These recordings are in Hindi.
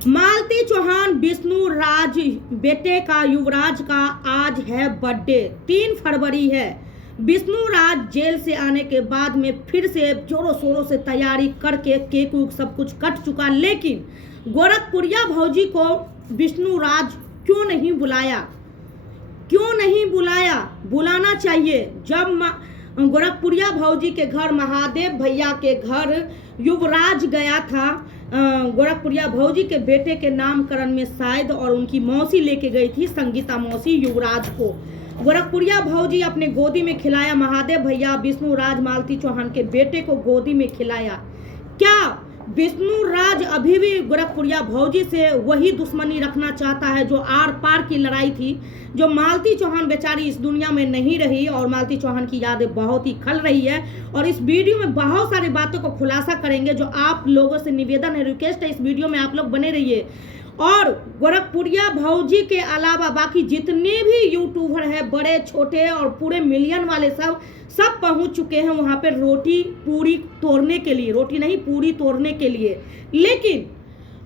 मालती चौहान विष्णु राज बेटे का युवराज का आज है बर्थडे। 3 फरवरी है। विष्णु राज जेल से आने के बाद में फिर से जोरों शोरों से तैयारी करके केक उक सब कुछ कट चुका, लेकिन गोरखपुरिया भौजी को विष्णु राज क्यों नहीं बुलाया? क्यों नहीं बुलाया? बुलाना चाहिए। जब गोरखपुरिया भौजी के घर, महादेव भैया के घर युवराज गया था गोरखपुरिया भौजी के बेटे के नामकरण में शायद, और उनकी मौसी लेके गई थी, संगीता मौसी, युवराज को गोरखपुरिया भौजी अपने गोदी में खिलाया। महादेव भैया विष्णु राज मालती चौहान के बेटे को गोदी में खिलाया। क्या विष्णु राज अभी भी गोरखपुरिया भौजी से वही दुश्मनी रखना चाहता है जो आर पार की लड़ाई थी? जो मालती चौहान बेचारी इस दुनिया में नहीं रही और मालती चौहान की यादें बहुत ही खल रही है, और इस वीडियो में बहुत सारी बातों को खुलासा करेंगे। जो आप लोगों से निवेदन है, रिक्वेस्ट है, इस वीडियो में आप लोग बने रहिए। और गोरखपुरिया भौजी के अलावा बाकी जितने भी यूट्यूबर हैं, बड़े छोटे और पूरे मिलियन वाले, सब पहुंच चुके हैं वहां पे रोटी पूरी तोड़ने के लिए, रोटी नहीं पूरी तोड़ने के लिए। लेकिन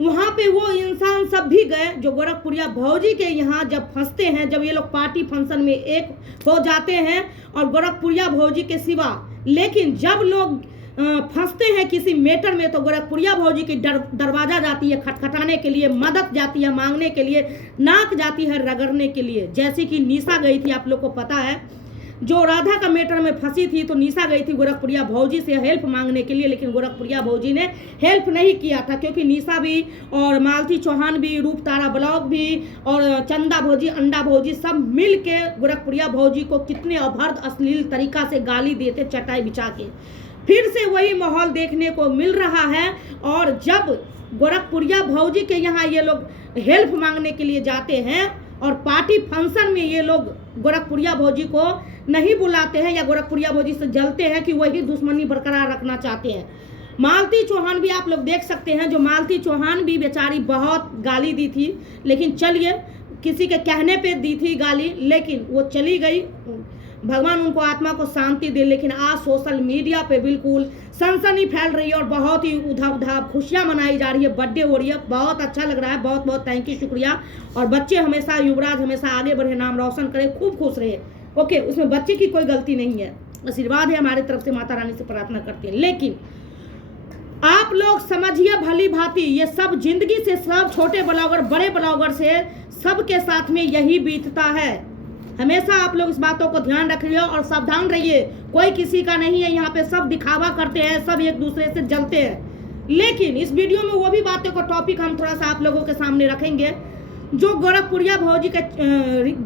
वहां पे वो इंसान सब भी गए जो गोरखपुरिया भौजी के यहाँ जब फंसते हैं, जब ये लोग पार्टी फंक्शन में एक हो जाते हैं और गोरखपुरिया भौजी के सिवा, लेकिन जब लोग फंसते हैं किसी मैटर में तो गोरखपुरिया भौजी की दरवाजा जाती है खटखटाने के लिए, मदद जाती है मांगने के लिए, नाक जाती है रगड़ने के लिए। जैसे कि निशा गई थी, आप लोग को पता है, जो राधा का मैटर में फंसी थी, तो निशा गई थी गोरखपुरिया भौजी से हेल्प मांगने के लिए, लेकिन गोरखपुरिया भौजी ने हेल्प नहीं किया था, क्योंकि निशा भी और मालती चौहान भी, रूप तारा ब्लॉग भी और चंदा भौजी, अंडा भौजी सब मिल के गोरखपुरिया भौजी को कितने अभद्र अश्लील तरीका से गाली देते चटाई बिछा के। फिर से वही माहौल देखने को मिल रहा है। और जब गोरखपुरिया भौजी के यहाँ ये लोग हेल्प मांगने के लिए जाते हैं और पार्टी फंक्शन में ये लोग गोरखपुरिया भौजी को नहीं बुलाते हैं या गोरखपुरिया भौजी से जलते हैं कि वही दुश्मनी बरकरार रखना चाहते हैं। मालती चौहान भी आप लोग देख सकते हैं, जो मालती चौहान भी बेचारी बहुत गाली दी थी, लेकिन चलिए किसी के कहने पे दी थी गाली, लेकिन वो चली गई, भगवान उनको आत्मा को शांति दे। लेकिन आज सोशल मीडिया पे बिल्कुल सनसनी फैल रही है और बहुत ही उधाव खुशियां मनाई जा रही है, बर्थडे हो रही है, बहुत अच्छा लग रहा है। बहुत बहुत थैंक यू, शुक्रिया। और बच्चे हमेशा, युवराज हमेशा आगे बढ़े, नाम रोशन करे, खूब खुश रहे। ओके, उसमें बच्चे की कोई गलती नहीं है, आशीर्वाद है हमारी तरफ से, माता रानी से प्रार्थना करते हैं। लेकिन आप लोग समझिए भली भांति, ये सब जिंदगी से, सब छोटे ब्लॉगर बड़े ब्लॉगर से सबके साथ में यही बीतता है। हमेशा आप लोग इस बातों को ध्यान रखिए और सावधान रहिए। कोई किसी का नहीं है यहाँ पे, सब दिखावा करते हैं, सब एक दूसरे से जलते हैं। लेकिन इस वीडियो में वो भी बातों को टॉपिक हम थोड़ा सा आप लोगों के सामने रखेंगे। जो गोरखपुरिया भौजी का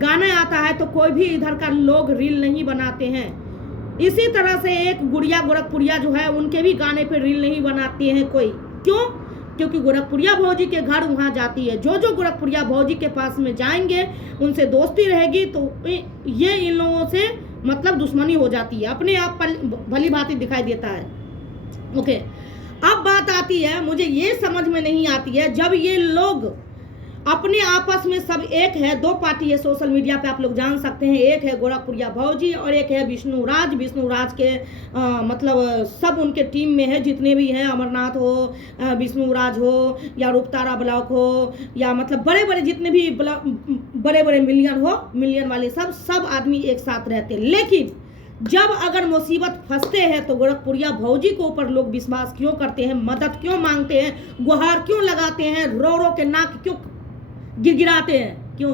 गाना आता है तो कोई भी इधर का लोग रील नहीं बनाते हैं। इसी तरह से एक गुड़िया गोरखपुरिया जो है, उनके भी गाने पे रील नहीं बनाते हैं कोई। क्यों? क्योंकि गोरखपुरिया भौजी के घर वहाँ जाती है। जो जो गोरखपुरिया भौजी के पास में जाएंगे उनसे दोस्ती रहेगी, तो ये इन लोगों से मतलब दुश्मनी हो जाती है, अपने आप भली भांति दिखाई देता है। ओके, अब बात आती है, मुझे ये समझ में नहीं आती है, जब ये लोग अपने आपस में सब एक है, दो पार्टी है सोशल मीडिया पे, आप लोग जान सकते हैं, एक है गोरखपुरिया भौजी और एक है विष्णु राज। विष्णु राज के मतलब सब उनके टीम में है, जितने भी हैं, अमरनाथ हो, विष्णु राज हो, या रूपतारा ब्लॉक हो, या मतलब बड़े बड़े जितने भी बड़े बड़े मिलियन वाले सब आदमी एक साथ रहते हैं। लेकिन जब अगर मुसीबत फंसते हैं तो गोरखपुरिया भौजी के ऊपर लोग विश्वास क्यों करते हैं, मदद क्यों मांगते हैं, गुहार क्यों लगाते हैं, रो रो के नाक क्यों गिड़गिड़ाते हैं? क्यों?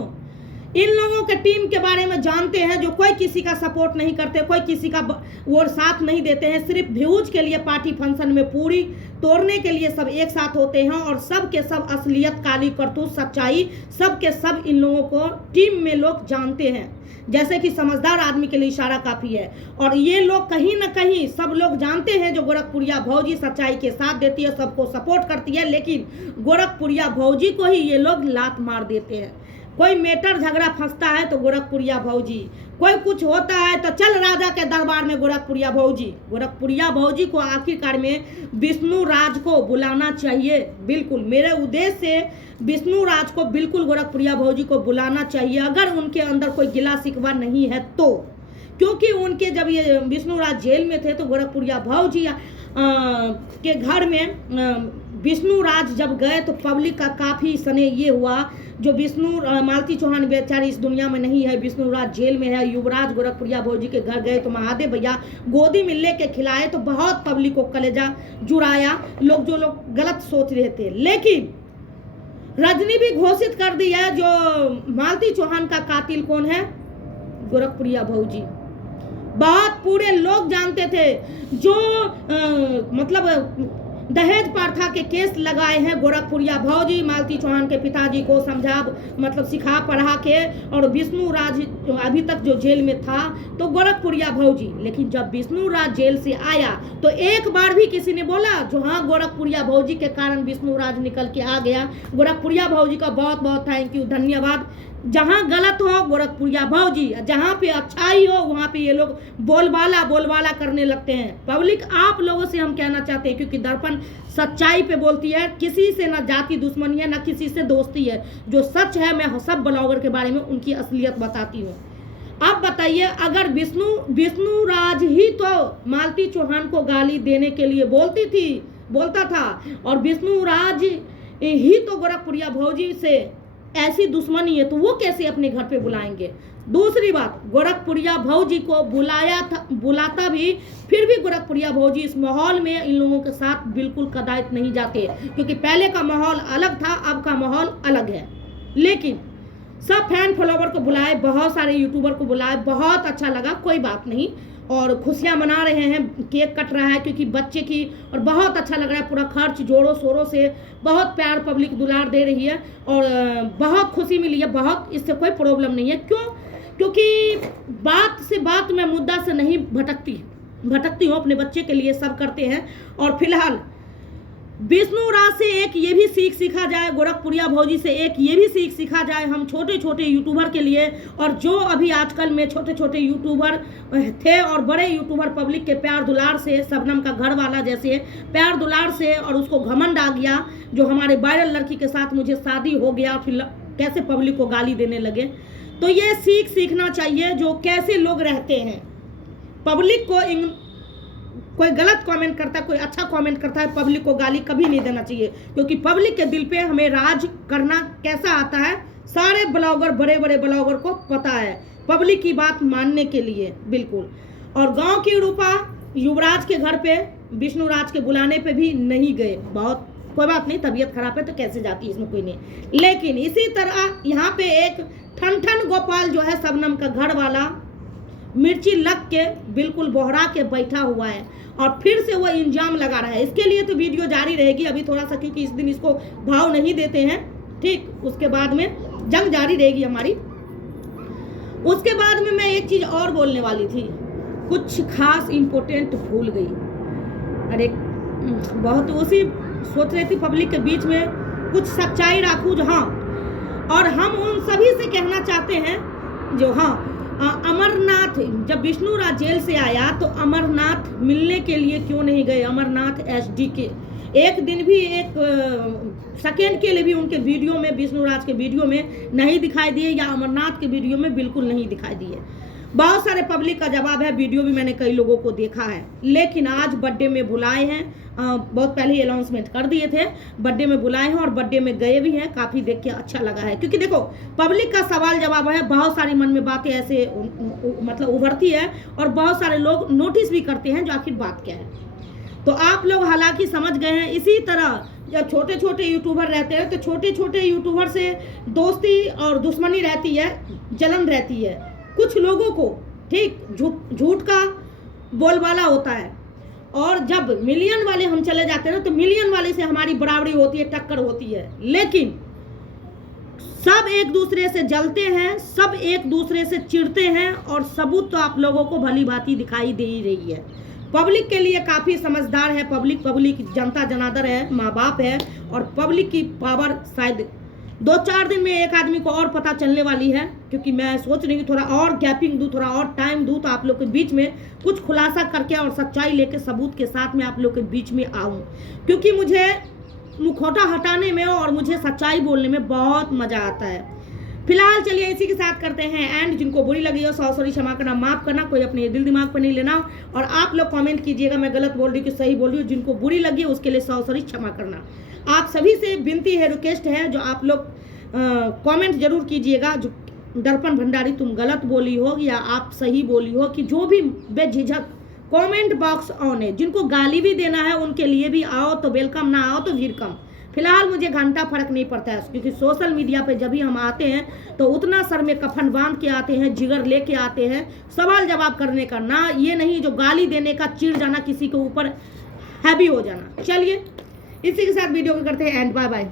इन लोगों के टीम के बारे में जानते हैं, जो कोई किसी का सपोर्ट नहीं करते, कोई किसी का वो साथ नहीं देते हैं, सिर्फ व्यूज के लिए पार्टी फंक्शन में पूरी तोड़ने के लिए सब एक साथ होते हैं। और सब के सब असलियत, काली करतूत, सच्चाई, सब के सब इन लोगों को टीम में लोग जानते हैं। जैसे कि समझदार आदमी के लिए इशारा काफ़ी है। और ये लोग कहीं ना कहीं सब लोग जानते हैं, जो गोरखपुरिया भौजी सच्चाई के साथ देती है, सबको सपोर्ट करती है, लेकिन गोरखपुरिया भौजी को ही ये लोग लात मार देते हैं। कोई मैटर झगड़ा फंसता है तो गोरखपुरिया भौजी, कोई कुछ होता है तो चल राजा के दरबार में गोरखपुरिया भौजी। गोरखपुरिया भौजी को आखिरकार में विष्णु राज को बुलाना चाहिए। बिल्कुल मेरे उद्देश्य से विष्णु राज को बिल्कुल गोरखपुरिया भौजी को बुलाना चाहिए, अगर उनके अंदर कोई गिला शिकवा नहीं है तो। क्योंकि उनके जब ये विष्णु राज जेल में थे तो गोरखपुरिया भौजी के घर में विष्णु राज जब गए तो पब्लिक का काफ़ी सने ये हुआ, जो मालती चौहान बेचारी इस दुनिया में नहीं है, विष्णु राज जेल में है, युवराज गोरखपुरिया भौजी के घर गए तो महादेव भैया गोदी में लेके खिलाए, तो बहुत पब्लिक को कलेजा जुड़ाया, जो लोग गलत सोच रहे थे। लेकिन रजनी भी घोषित कर दी है जो मालती चौहान का कातिल कौन है, गोरखपुरिया भौजी। बहुत पूरे लोग जानते थे, जो मतलब दहेज प्रथा के केस लगाए हैं गोरखपुरिया भौजी, मालती चौहान के पिताजी को सिखा पढ़ा के, और विष्णु राज अभी तक जो जेल में था तो गोरखपुरिया भौजी। लेकिन जब विष्णु राज जेल से आया तो एक बार भी किसी ने बोला जो हाँ गोरखपुरिया भौजी के कारण विष्णु राज निकल के आ गया। गोरखपुरिया भौजी का बहुत बहुत थैंक यू, धन्यवाद। जहाँ गलत हो गोरखपुरिया भौजी, जहाँ पे अच्छाई हो वहाँ पे ये लोग बोलबाला करने लगते हैं। पब्लिक आप लोगों से हम कहना चाहते हैं, क्योंकि दर्पण सच्चाई पे बोलती है, किसी से ना जाति दुश्मनी है ना किसी से दोस्ती है, जो सच है मैं सब ब्लॉगर के बारे में उनकी असलियत बताती हूँ। अब बताइए, अगर विष्णु राज ही तो मालती चौहान को गाली देने के लिए बोलता था, और विष्णु राज ही तो गोरखपुरिया भौजी से ऐसी दुश्मनी है, तो वो कैसे अपने घर पे बुलाएंगे। दूसरी बात, गोरखपुरिया भौजी को बुलाता भी, फिर भी गोरखपुरिया भौजी इस माहौल में इन लोगों के साथ बिल्कुल कदाइत नहीं जाते, क्योंकि पहले का माहौल अलग था, अब का माहौल अलग है। लेकिन सब फैन फॉलोवर को बुलाए, बहुत सारे यूट्यूबर को बुलाए, बहुत अच्छा लगा, कोई बात नहीं, और खुशियाँ मना रहे हैं, केक कट रहा है क्योंकि बच्चे की, और बहुत अच्छा लग रहा है, पूरा खर्च जोरों शोरों से, बहुत प्यार पब्लिक दुलार दे रही है, और बहुत खुशी मिली है, बहुत, इससे कोई प्रॉब्लम नहीं है। क्योंकि बात में मुद्दा से नहीं भटकती हूँ, अपने बच्चे के लिए सब करते हैं। और फिलहाल विष्णु राज से एक ये भी सीख सीखा जाए, गोरखपुरिया भौजी से एक ये भी सीख सीखा जाए, हम छोटे छोटे यूट्यूबर के लिए, और जो अभी आजकल में छोटे छोटे यूट्यूबर थे और बड़े यूट्यूबर पब्लिक के प्यार दुलार से, शबनम का घर वाला जैसे प्यार दुलार से, और उसको घमंड आ गया, जो हमारे वायरल लड़की के साथ मुझे शादी हो गया, फिर कैसे पब्लिक को गाली देने लगे। तो ये सीखना चाहिए, जो कैसे लोग रहते हैं। पब्लिक को कोई गलत कमेंट करता है, कोई अच्छा कमेंट करता है, पब्लिक को गाली कभी नहीं देना चाहिए, क्योंकि पब्लिक के दिल पे हमें राज करना कैसा आता है, सारे ब्लॉगर, बड़े बड़े ब्लॉगर को पता है, पब्लिक की बात मानने के लिए बिल्कुल। और गांव की रूपा युवराज के घर पे विष्णु राज के बुलाने पे भी नहीं गए, बहुत कोई बात नहीं, तबीयत खराब है तो कैसे जाती है, इसमें कोई नहीं। लेकिन इसी तरह यहाँ पे एक ठन गोपाल जो है शबनम का घर वाला, मिर्ची लग के बिल्कुल बोहरा के बैठा हुआ है, और फिर से वो इंजाम लगा रहा है। इसके लिए तो वीडियो जारी रहेगी अभी थोड़ा सा, क्योंकि इस दिन इसको भाव नहीं देते हैं, ठीक, उसके बाद में जंग जारी रहेगी हमारी। उसके बाद में मैं एक चीज़ और बोलने वाली थी, कुछ खास इम्पोर्टेंट भूल गई। अरे बहुत उसी सोच रही थी पब्लिक के बीच में कुछ सच्चाई राखूं, हाँ, और हम उन सभी से कहना चाहते हैं जो हाँ अमरनाथ, जब विष्णु राज जेल से आया तो अमरनाथ मिलने के लिए क्यों नहीं गए, अमरनाथ एसडी के एक दिन भी, एक सेकेंड के लिए भी उनके वीडियो में, विष्णु राज के वीडियो में नहीं दिखाई दिए, या अमरनाथ के वीडियो में बिल्कुल नहीं दिखाई दिए। बहुत सारे पब्लिक का जवाब है, वीडियो भी मैंने कई लोगों को देखा है, लेकिन आज बर्थडे में बुलाए हैं, बहुत पहले ही अनाउंसमेंट कर दिए थे, बर्थडे में बुलाए हैं और बर्थडे में गए भी हैं, काफ़ी देख के अच्छा लगा है। क्योंकि देखो पब्लिक का सवाल जवाब है, बहुत सारी मन में बातें ऐसे उभरती है, और बहुत सारे लोग नोटिस भी करते हैं जो आखिर बात क्या है। तो आप लोग हालांकि समझ गए हैं। इसी तरह जब छोटे छोटे यूट्यूबर रहते हैं तो छोटे छोटे यूट्यूबर से दोस्ती और दुश्मनी रहती है, जलन रहती है कुछ लोगों को, ठीक, झूठ का बोलबाला होता है, और जब मिलियन वाले हम चले जाते हैं ना तो मिलियन वाले से हमारी बराबरी होती है, टक्कर होती है। लेकिन सब एक दूसरे से जलते हैं, सब एक दूसरे से चिढ़ते हैं, और सबूत तो आप लोगों को भली भांति दिखाई दे ही रही है। पब्लिक के लिए काफ़ी समझदार है, पब्लिक जनता जनादर है, माँ बाप है, और पब्लिक की पावर शायद 2-4 दिन में एक आदमी को और पता चलने वाली है। क्योंकि मैं सोच रही हूँ थोड़ा और गैपिंग दूँ, थोड़ा और टाइम दूँ, तो आप लोग के बीच में कुछ खुलासा करके और सच्चाई लेके सबूत के साथ में आप लोग के बीच में आऊँ, क्योंकि मुझे मुखौटा हटाने में और मुझे सच्चाई बोलने में बहुत मज़ा आता है। फिलहाल चलिए इसी के साथ करते हैं एंड। जिनको बुरी लगी हो सॉरी क्षमा करना, माफ़ करना, कोई अपने दिल दिमाग पर नहीं लेना, और आप लोग कमेंट कीजिएगा मैं गलत बोल रही हूँ कि सही बोल रही हूँ। जिनको बुरी लगी उसके लिए सॉरी क्षमा करना। आप सभी से विनती है, रिक्वेस्ट है, जो आप लोग कमेंट जरूर कीजिएगा, जो दर्पण भंडारी तुम गलत बोली हो या आप सही बोली हो, कि जो भी बेझिझक कमेंट बॉक्स ऑन है। जिनको गाली भी देना है उनके लिए भी आओ तो वेलकम, ना आओ तो वेलकम। फिलहाल मुझे घंटा फर्क नहीं पड़ता है, क्योंकि सोशल मीडिया पे जब भी हम आते हैं तो उतना सर में कफन बांध के आते हैं, जिगर लेके आते हैं, सवाल जवाब करने का, ना ये नहीं जो गाली देने का, चिढ़ जाना, किसी के ऊपर हैवी हो जाना। चलिए इसी के साथ वीडियो को करते हैं एंड। Bye bye.